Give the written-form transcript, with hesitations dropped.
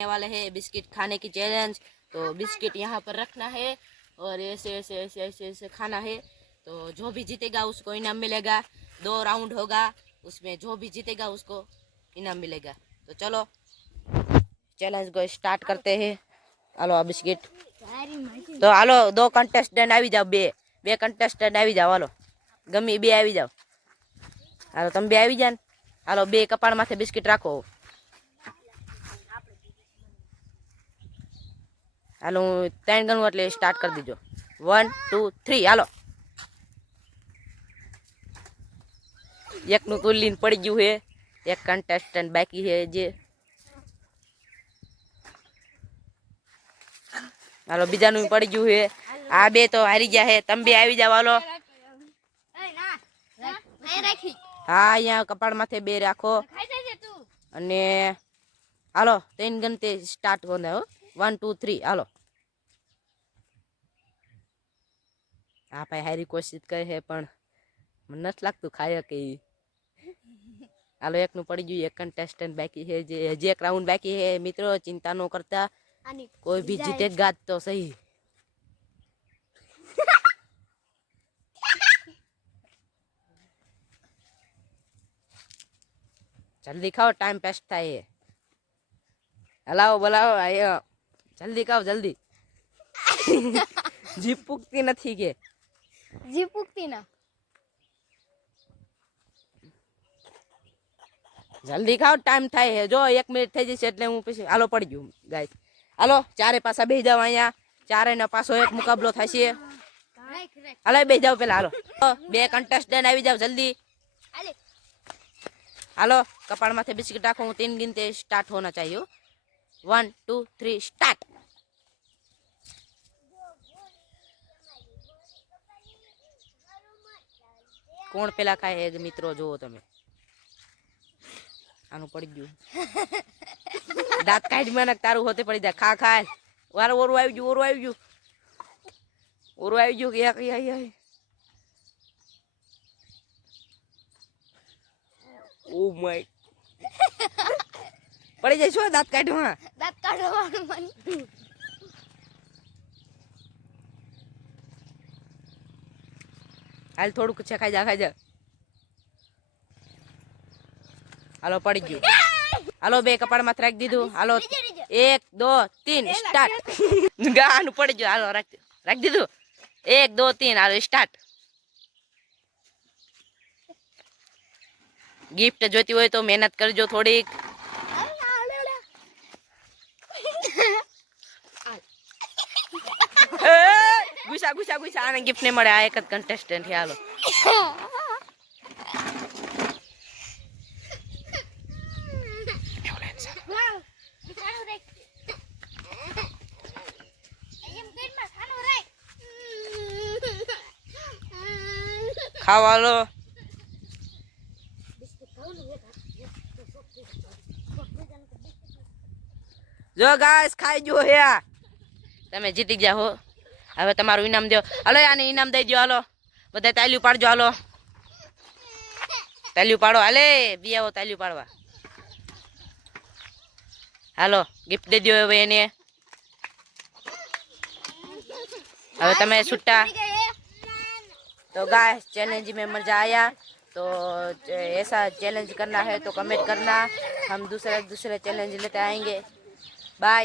वाले हैं बिस्किट खाने की चैलेंज। तो बिस्किट यहाँ पर रखना है और ऐसे ऐसे ऐसे ऐसे ऐसे खाना है। तो जो भी जीतेगा उसको इनाम मिलेगा। 2 राउंड होगा, उसमें जो भी जीतेगा उसको इनाम मिलेगा। तो चलो चैलेंज को स्टार्ट करते हैं। हालो आ बिस्किट तो हालो 2 कंटेस्टेंट આવી જાવ, બે कंटेस्टेंट આવી જાવ। હાલો ગમે બે આવી જાવ। હાલો તમે બે આવી જાવ ને। હાલો બે કપાળ માથે બિસ્કિટ રાખો। હાલો 3 ગણું એટલે સ્ટાર્ટ કરી દીજો। 1 2 3 હાલો। એકનું તુલીન પડી ગયું છે, એક कंटेस्टेंट બાકી છે જે। હાલો બીજાનું પડી ગયું છે। આ બે તો હારી ગયા છે, તમે બે આવી જાવ। હાલો હા અહીંયા કપાળ માથે બે રાખો અને હાલો 3 ગણતે સ્ટાર્ટ કોને હો। 1 2 3 હાલો। હા ભાઈ હારી કોશિશ કરે છે પણ મને નથી લાગતું ખાય કે। હાલો એકનું પડી ગયું, એક कंटेस्टेंट બાકી છે જે હજી એક રાઉન્ડ બાકી છે। મિત્રો ચિંતા ન કરતા, कोई भी जीतेगा तो सही। जल्दी खाओ, टाइम पेस्ट था ये। हलाओ बोलाओ आयो, जल्दी खाओ जल्दी। जीप पुकती नहीं के जीप पुकती ना। जल्दी खाओ, टाइम थाय है। जो 1 मिनिट થઈ જશે એટલે હું પછી હાલો પડી ગયું ગાઈસ। હાલો ચારે પાસા બેહી જાવ। અહીંયા ચારે ના પાસો એક મુકાબલો થશે। હાલો બેહી જાવ પેલા। હાલો બે कंटेस्टेंट આવી જાવ जल्दी। हालो कपाड़ माथे बिस्किट रखो, 3 गिनते स्टार्ट होना चाहिए। 1 2 3 स्टार्ट। कौन पेला खाए मित्रों जो तमे। आनु पड़ी गयु दांत काढी में तारू होते पड़ी जाए। खा खा वार ओरू आई गयु, ओरू आई गयु, ओरू आई गयु। ओ माय पड़ी जाए शो दांत काढवा, दांत काढવાનું મન। हाल थोड़ू कुछ खाई जा, खाई जा। हालो पड़ी गयु। हालो बे कपाड़ माथ राख दीधु। हालो 1 2 3 स्टार्ट। गानु पड़ी गयु। हालो राख दीधु। 1 2 3 हालो स्टार्ट। गिफ्ट जोती हो तो मेहनत करजो थोड़ी। गुस्सा गुस्सा गुस्सा आने गिफ्ट नहीं મળે। આ એક જ कंटेस्टेंट है। હાલો ખાવા લો। જો ગાઈસ ખાઈ જો હે, તમે જીતી ગયા હો। હવે તમારું ઇનામ દો। હાલો આને ઇનામ દઈ દો। હાલો બધા તાલ્યું પાડજો। હાલો તાલ્યું પાડો। હાલે બી આવો તાલ્યું પાડવા। હાલો गिफ्ट દઈ દો હવે એને। હવે તમે છૂટા। तो गाइस चैलेंज में मजा आया तो ऐसा चैलेंज करना है तो कमेंट करना, हम दूसरे चैलेंज लेते आएंगे। बाय।